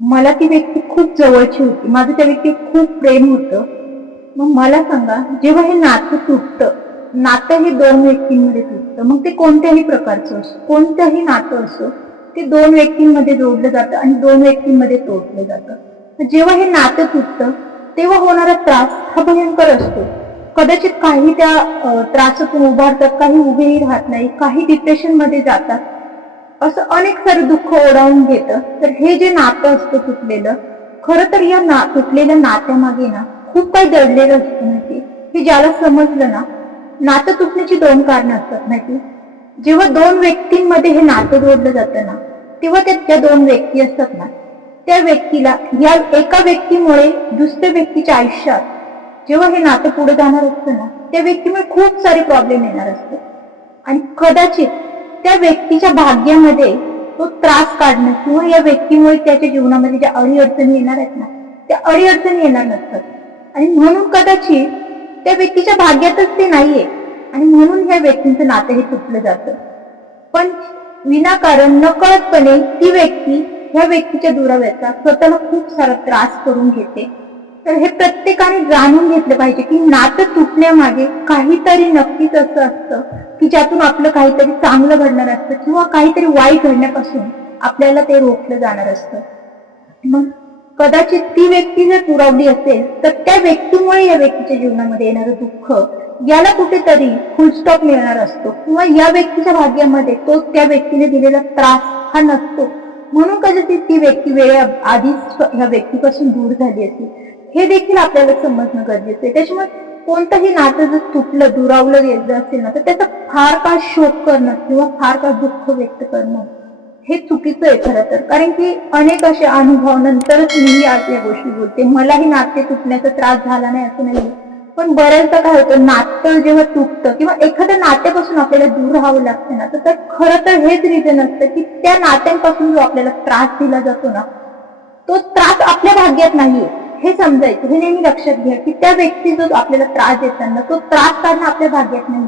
मला ती व्यक्ती खूप जवळची होती. माझं त्या व्यक्ती खूप प्रेम होतं. मग मला सांगा जेव्हा हे नातं तुटतं नातं हे दोन व्यक्तींमध्ये तुटतं मग ते कोणत्याही प्रकारचं असो कोणतंही नातं असो ते दोन व्यक्तींमध्ये जोडलं जातं आणि दोन व्यक्तींमध्ये तोडलं जातं. जेव्हा हे नातं तुटतं तेव्हा होणारा त्रास हा भयंकर असतो. कदाचित काही त्या त्रासातून उभारतात काही उभेही राहत नाही काही डिप्रेशनमध्ये जातात. असं अनेक सारं दुःख ओढावून घेतं. तर हे जे नातं असतं तुटलेलं खरं तर या ना तुटलेल्या नात्यामागे ना खूप काही दडलेलं असतं माहिती. हे ज्याला समजलं ना नातं तुटण्याची दोन कारणं असतात माहिती. जेव्हा दोन व्यक्तींमध्ये हे नातं जोडलं जातं ना तेव्हा त्या ज्या दोन व्यक्ती असतात ना त्या व्यक्तीला या एका व्यक्तीमुळे दुसऱ्या व्यक्तीच्या आयुष्यात जेव्हा हे नातं पुढे जाणार असतं ना त्या व्यक्तीमुळे खूप सारे प्रॉब्लेम येणार असतात. आणि कदाचित त्या व्यक्तीच्या भाग्यामध्ये तो त्रास काढणं किंवा या व्यक्तीमुळे त्याच्या जीवनामध्ये ज्या अडीअडचणी येणार आहेत ना त्या अडीअडचणी येणार नसतात. आणि म्हणून कदाचित त्या व्यक्तीच्या भाग्यातच ते नाहीये आणि म्हणून ह्या व्यक्तींचं नातं हे तुटलं जातं. पण विनाकारण नकळतपणे ती व्यक्ती ह्या व्यक्तीच्या दुराव्याचा स्वतःला खूप सारा त्रास करून घेते. तर हे प्रत्येकाने जाणून घेतलं पाहिजे की नातं तुटण्यामागे काहीतरी नक्कीच असं असतं की ज्यातून आपलं काहीतरी चांगलं घडणार असतं किंवा काहीतरी वाईट घडण्यापासून आपल्याला ते रोखलं जाणार असतं. मग कदाचित ती व्यक्ती जर पुरावली असेल तर त्या व्यक्तीमुळे या व्यक्तीच्या जीवनामध्ये येणारं दुःख याला कुठेतरी फुलस्टॉप मिळणार असतो किंवा या व्यक्तीच्या भाग्यामध्ये तो त्या व्यक्तीने दिलेला त्रास हा नसतो. म्हणून कदाचित ती व्यक्ती वेळे आधीच ह्या व्यक्तीपासून दूर झाली असेल. हे देखील आपल्याला समजणं गरजेचं आहे. त्याच्यामुळे कोणतंही नातं जर तुटलं दुरावलं गेलं असेल ना तर त्याचा फार काळ शोक करणं किंवा फार काळ दुःख व्यक्त करणं हे चुकीचं आहे खरं तर. कारण की अनेक असे अनुभव नंतरच मी आज या गोष्टी बोलते. मलाही नाते तुटण्याचा त्रास झाला नाही असं नाही. पण बऱ्याचदा काय होतं नातं जेव्हा तुटतं किंवा एखाद्या नात्यापासून आपल्याला दूर राहावं लागतं ना तर खरं तर हेच रिझन असतं की त्या नात्यांपासून जो आपल्याला त्रास दिला जातो ना तो त्रास आपल्या भाग्यात नाहीये. हे समजायचं हे नेहमी लक्षात घ्या की त्या व्यक्ती जो आपल्याला त्रास देताना तो त्रास काढणं आपल्या भाग्यात नाही.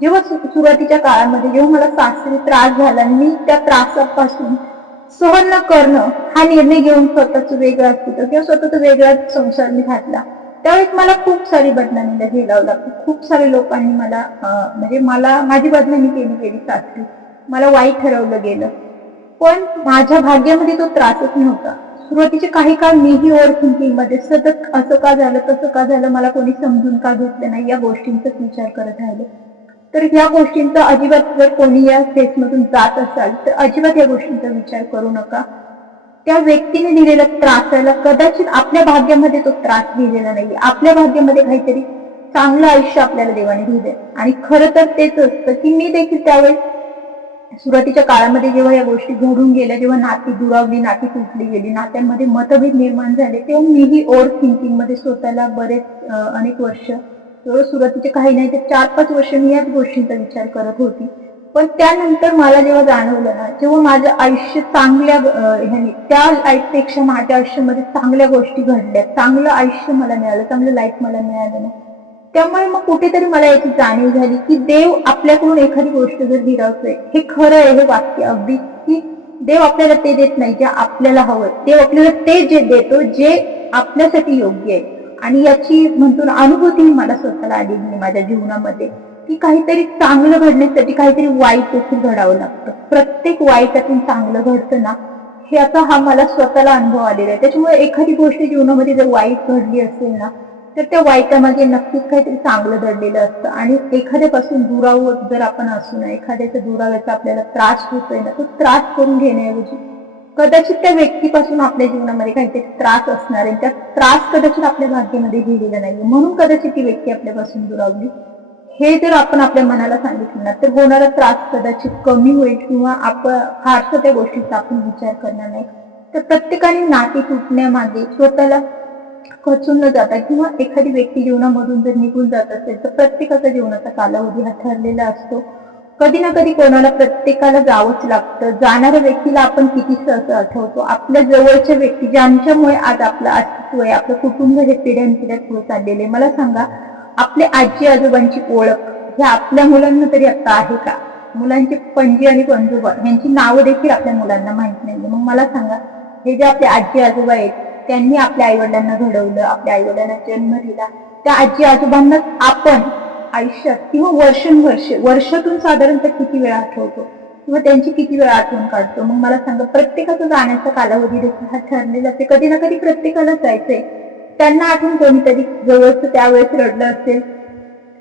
जेव्हा सुरुवातीच्या काळामध्ये जेव्हा मला सासरी त्रास झाला मी त्या त्रासापासून सहन न करणं हा निर्णय घेऊन स्वतःच वेगळं अस्तित्व किंवा स्वतःचा वेगळा संसार मी घातला त्यावेळेस मला खूप सारी बदनामीला झेलावं लागली खूप सारे लोकांनी मला म्हणजे मला माझी बदनामी केली गेली सासरी. मला वाईट ठरवलं गेलं. पण माझ्या भाग्यामध्ये तो त्रासच नव्हता. सुरुवातीचे काही काळ मीही ओव्हर थिंकिंगमध्ये सतत असं का झालं तसं का झालं मला कोणी समजून का घेतलं नाही या गोष्टींचाच विचार करत राहिले. तर ह्या गोष्टींचा अजिबात जर कोणी या फेसमधून जात असाल तर अजिबात या गोष्टींचा विचार करू नका. त्या व्यक्तीने दिलेल्या त्रासाला कदाचित आपल्या भाग्यामध्ये तो त्रास लिहिलेला नाही आपल्या भाग्यामध्ये काहीतरी चांगलं आयुष्य आपल्याला देवाने दिले आणि खरं तर तेच असतं की मी देखील त्यावेळेस सुरुवातीच्या काळामध्ये जेव्हा या गोष्टी घडून गेल्या जेव्हा नाती दुरावली नाती तुटली गेली नात्यांमध्ये मतभेद निर्माण झाले तेव्हा मीही ओव्हर थिंकिंगमध्ये स्वतःला बरेच अनेक वर्ष सुरुवातीचे काही नाही तर चार पाच वर्ष मी याच गोष्टींचा विचार करत होती. पण त्यानंतर मला जेव्हा जाणवलं ना जेव्हा माझं आयुष्य चांगल्या ह्याने त्या लाईफपेक्षा माझ्या आयुष्यामध्ये चांगल्या गोष्टी घडल्या चांगलं आयुष्य मला मिळालं चांगलं लाईफ मला मिळालं ना त्यामुळे मग कुठेतरी मला याची जाणीव झाली की देव आपल्याकडून एखादी गोष्ट जर हिरावतोय हे खरं आहे हे वाक्य अगदी की देव आपल्याला ते देत नाही जे आपल्याला हवं. देव आपल्याला ते जे देतो जे आपल्यासाठी योग्य आहे. आणि याची म्हणतो अनुभूती मला स्वतःला आलेली माझ्या जीवनामध्ये. की काहीतरी चांगलं घडण्यासाठी काहीतरी वाईट देखील घडावं लागतं. प्रत्येक वाईटातून चांगलं घडतं ना हे आता हा मला स्वतःला अनुभव आलेला आहे. त्याच्यामुळे एखादी गोष्ट जीवनामध्ये जर वाईट घडली असेल ना तर त्या वाईटामागे नक्कीच काहीतरी चांगलं दडलेलं असतं. आणि एखाद्यापासून दुरावत जर आपण असू ना एखाद्याच्या दुराव्याचा आपल्याला त्रास होतोय ना तो त्रास करून घेण्याऐवजी कदाचित त्या व्यक्तीपासून आपल्या जीवनामध्ये काहीतरी त्रास असणार आहे. त्या त्रास कदाचित आपल्या भाग्यामध्ये गेलेला नाही म्हणून कदाचित ती व्यक्ती आपल्यापासून दुरावली. हे जर आपण आपल्या मनाला सांगितलं ना तर होणारा त्रास कदाचित कमी होईल किंवा आपण फारसं त्या गोष्टीचा आपण विचार करणार नाही. तर प्रत्येकाने नाती तुटण्यामागे स्वतःला खचून न जाता किंवा एखादी व्यक्ती जीवनामधून जर निघून जात असेल तर प्रत्येकाचा जीवनाचा कालावधी हा ठरलेला असतो. कधी ना कधी कोणाला प्रत्येकाला जावंच लागतं. जाणाऱ्या व्यक्तीला आपण किती सहज आठवतो? आपल्या जवळच्या व्यक्ती ज्यांच्यामुळे आज आपलं अस्तित्व आहे आपलं कुटुंब हे पिढ्यान पिढ्यात होत चाललेले आहे. मला सांगा आपल्या आजी आजोबांची ओळख हे आपल्या मुलांना तरी आता आहे का? मुलांचे पणजी आणि पंजोबा यांची नावं देखील आपल्या मुलांना माहीत नाही मग मला सांगा हे जे आपले आजी आजोबा आहेत त्यांनी आपल्या आईवडिलांना घडवलं आपल्या आईवडिलांना जन्म दिला. त्या आजी आजोबांना आपण आयुष्यात किंवा वर्षानुवर्ष वर्षातून साधारणतः किती वेळा आठवतो किंवा त्यांची किती वेळा आठवण काढतो? मग मला सांगा प्रत्येकाचा जाण्याचा कालावधी देखील हा ठरलेला असते. कधी ना कधी प्रत्येकाला जायचंय. त्यांना आठवण कोणीतरी जवळच त्यावेळेस रडलं असेल.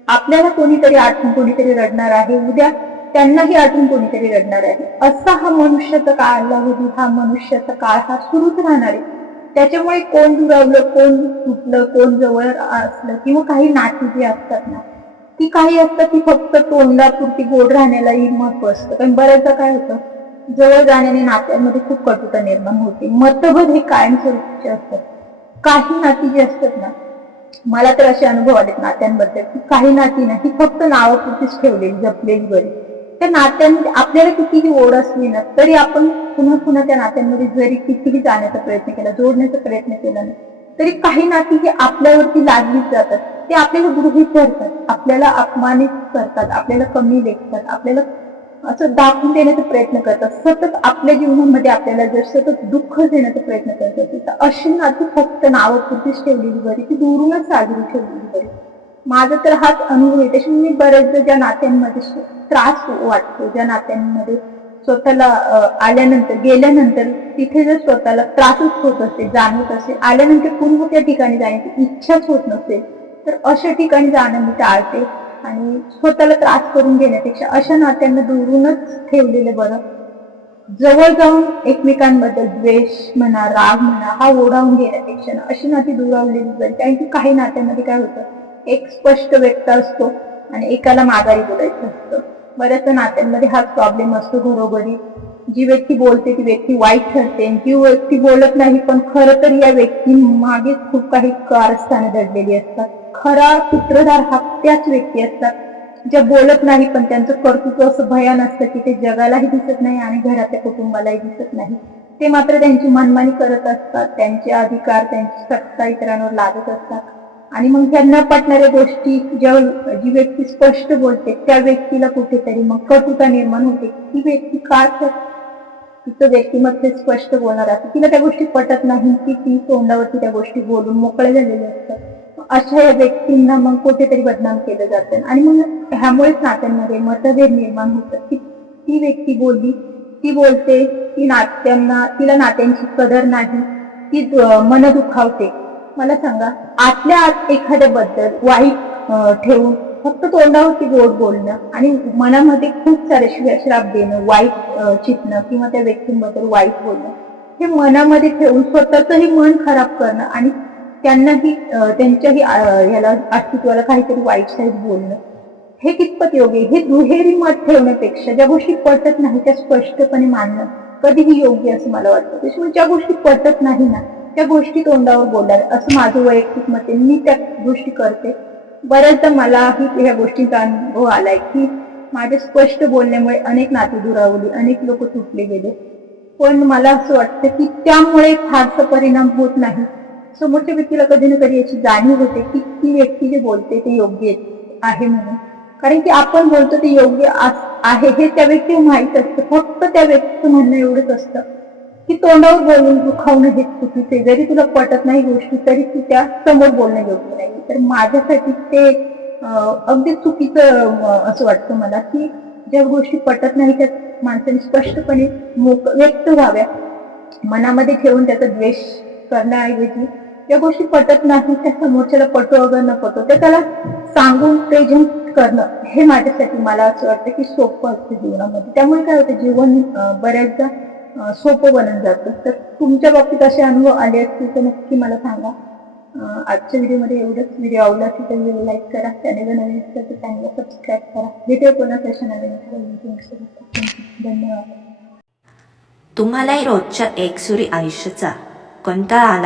आपल्याला कोणीतरी आठवण कोणीतरी रडणार आहे. उद्या त्यांनाही आठवून कोणीतरी रडणार आहे. असा हा मनुष्याचा कालावधी हा मनुष्याचा काळ हा सुरूच राहणार आहे. त्याच्यामुळे कोण दुरावलं कोण तुटलं कोण जवळ असलं किंवा काही नाती जी असतात ना ती काही असतात ती फक्त तोंडापुरती गोड राहण्यालाही महत्त्व असतं. कारण बऱ्याचदा काय होतं जवळ जाण्याने नात्यांमध्ये खूप कटुता निर्माण होते. मतभेद हे कायमस्वरूपीचे असतात. काही नाती जी असतात ना मला तर असे अनुभव आलेत नात्यांबद्दल की काही नाती नाही फक्त नावापुरतीच ठेवलेली जपलेली बरी. त्या नात्यांमध्ये आपल्याला कितीही ओढ असली ना तरी आपण पुन्हा पुन्हा त्या नात्यांमध्ये जरी कितीही जाण्याचा प्रयत्न केला जोडण्याचा प्रयत्न केला ना तरी काही नाती ही आपल्यावरती लागलीच जातात. ते आपल्याला गृहित धरतात. आपल्याला अपमानित करतात. आपल्याला कमी लेखतात. आपल्याला असं दाखवून देण्याचा प्रयत्न करतात. सतत आपल्या जीवनामध्ये आपल्याला जर सतत दुःख देण्याचा प्रयत्न करतात तर अशी नाती फक्त नावापुरतीच ठेवलेली बरी ती दुरूनच साजरी ठेवलेली बरी. माझा तर हाच अनुभव आहे. त्याच्यामुळे मी बरेचदा ज्या नात्यांमध्ये त्रास वाटतो ज्या नात्यांमध्ये स्वतःला आल्यानंतर गेल्यानंतर तिथे जर स्वतःला त्रासच होत असते जाणवत असेल आल्यानंतर पुन्हा त्या ठिकाणी जाण्याची इच्छाच होत नसेल तर अशा ठिकाणी जाणं मी टाळते आणि स्वतःला त्रास करून घेण्यापेक्षा अशा नात्यांना दुरूनच ठेवलेलं बरं. जवळ जाऊन एकमेकांबद्दल द्वेष म्हणा राग म्हणा हा ओढावून घेण्यापेक्षा अशी नाती दुरावलेली बरी. कारण की काही नात्यांमध्ये काय होतं एक स्पष्ट व्यक्त असतो आणि एकाला माघारी बोलायचं असतं. बऱ्याचशा नात्यांमध्ये हाच प्रॉब्लेम असतो घरोघरी. जी व्यक्ती बोलते ती व्यक्ती वाईट ठरते जी व्यक्ती बोलत नाही पण खरं तर या व्यक्ती मागे खूप काही कारस्थाने दडलेली असतात. खरा सूत्रधार हा त्याच व्यक्ती असतात ज्या बोलत नाही पण त्यांचं कर्तृत्व असं भयान असतं की ते जगालाही दिसत नाही आणि घरातल्या कुटुंबालाही दिसत नाही. ते मात्र त्यांची मनमानी करत असतात त्यांचे अधिकार त्यांची सत्ता इतरांवर लागत असतात. आणि मग त्यांना पटणाऱ्या गोष्टी ज्या जी व्यक्ती स्पष्ट बोलते त्या व्यक्तीला कुठेतरी मग कटुता निर्माण होते. ती व्यक्ती का तर तिचं व्यक्तिमत्व स्पष्ट बोलणार असते तिला त्या गोष्टी पटत नाही की ती तोंडावरती त्या गोष्टी बोलून मोकळे झालेले असतात. अशा या व्यक्तींना मग कुठेतरी बदनाम केलं जातं. आणि मग ह्यामुळेच नात्यांमध्ये मतभेद निर्माण होतात. की ती व्यक्ती बोलली ती बोलते ती नात्यांना तिला नात्यांची कदर नाही ती मन दुखावते मला सांगा आतल्या आत एखाद्याबद्दल वाईट ठेवून फक्त तोंडावरती गोड बोलणं आणि मनामध्ये खूप सारे श्राप देणं वाईट चितणं किंवा त्या व्यक्तींबद्दल वाईट बोलणं हे मनामध्ये ठेवून स्वतःचंही मन खराब करणं आणि त्यांनाही त्यांच्याही ह्याला अस्तित्वाला काहीतरी वाईट साईड बोलणं हे कितपत योग्य हे दुहेरी मत ठेवण्यापेक्षा ज्या गोष्टी पटत नाही त्या स्पष्टपणे मानणं कधीही योग्य असं मला वाटतं. त्याच्यामुळे ज्या गोष्टी पटत नाही ना त्या गोष्टी तोंडावर बोलाव्या असं माझं वैयक्तिक मत आहे. मी त्या गोष्टी करते. बऱ्याचदा मलाही ह्या गोष्टींचा अनुभव आलाय की माझ्या स्पष्ट बोलण्यामुळे अनेक नाती दुरावली अनेक लोक तुटले गेले. पण मला असं वाटतं की त्यामुळे फारसा परिणाम होत नाही. समोरच्या व्यक्तीला कधी ना कधी याची जाणीव होते की ती व्यक्ती जे बोलते ते योग्य आहे म्हणून. कारण की आपण बोलतो ते योग्य आहे हे त्या व्यक्तीला माहीत असतं. फक्त त्या व्यक्तीचं म्हणणं एवढंच असतं. की तोंडावर बोलून दुखावणं हे चुकीचे जरी तुला पटत नाही गोष्टी तरी ती त्या समोर बोलणं योग्य नाही. तर माझ्यासाठी ते अगदी चुकीचं असं वाटतं मला की ज्या गोष्टी पटत नाही त्या माणसाने स्पष्टपणे मोक व्यक्त व्हाव्या मनामध्ये ठेवून त्याचा द्वेष करण्याऐवजी ज्या गोष्टी पटत नाही त्या समोरच्याला पटो अगर न पटो तर त्याला सांगून प्रेझेंट करणं हे माझ्यासाठी मला असं वाटतं की सोपं असतं जीवनामध्ये. त्यामुळे काय होतं जीवन बऱ्याचदा सोपं बनत जातं. तर तुमच्या बाबतीत असे अनुभव आले असतील तर नक्की मला सांगा. आजच्या व्हिडिओमध्ये एवढंच. व्हिडिओ आवडला असेल तर व्हिडिओ लाईक करा. चॅनल नवीन असेल तर चॅनलला सबस्क्राईब करा. भेटूया पुन्हा कशा नवीन धन्यवाद. तुम्हालाही रोजच्या एकसुरी आयुष्याचा कंटाळा आला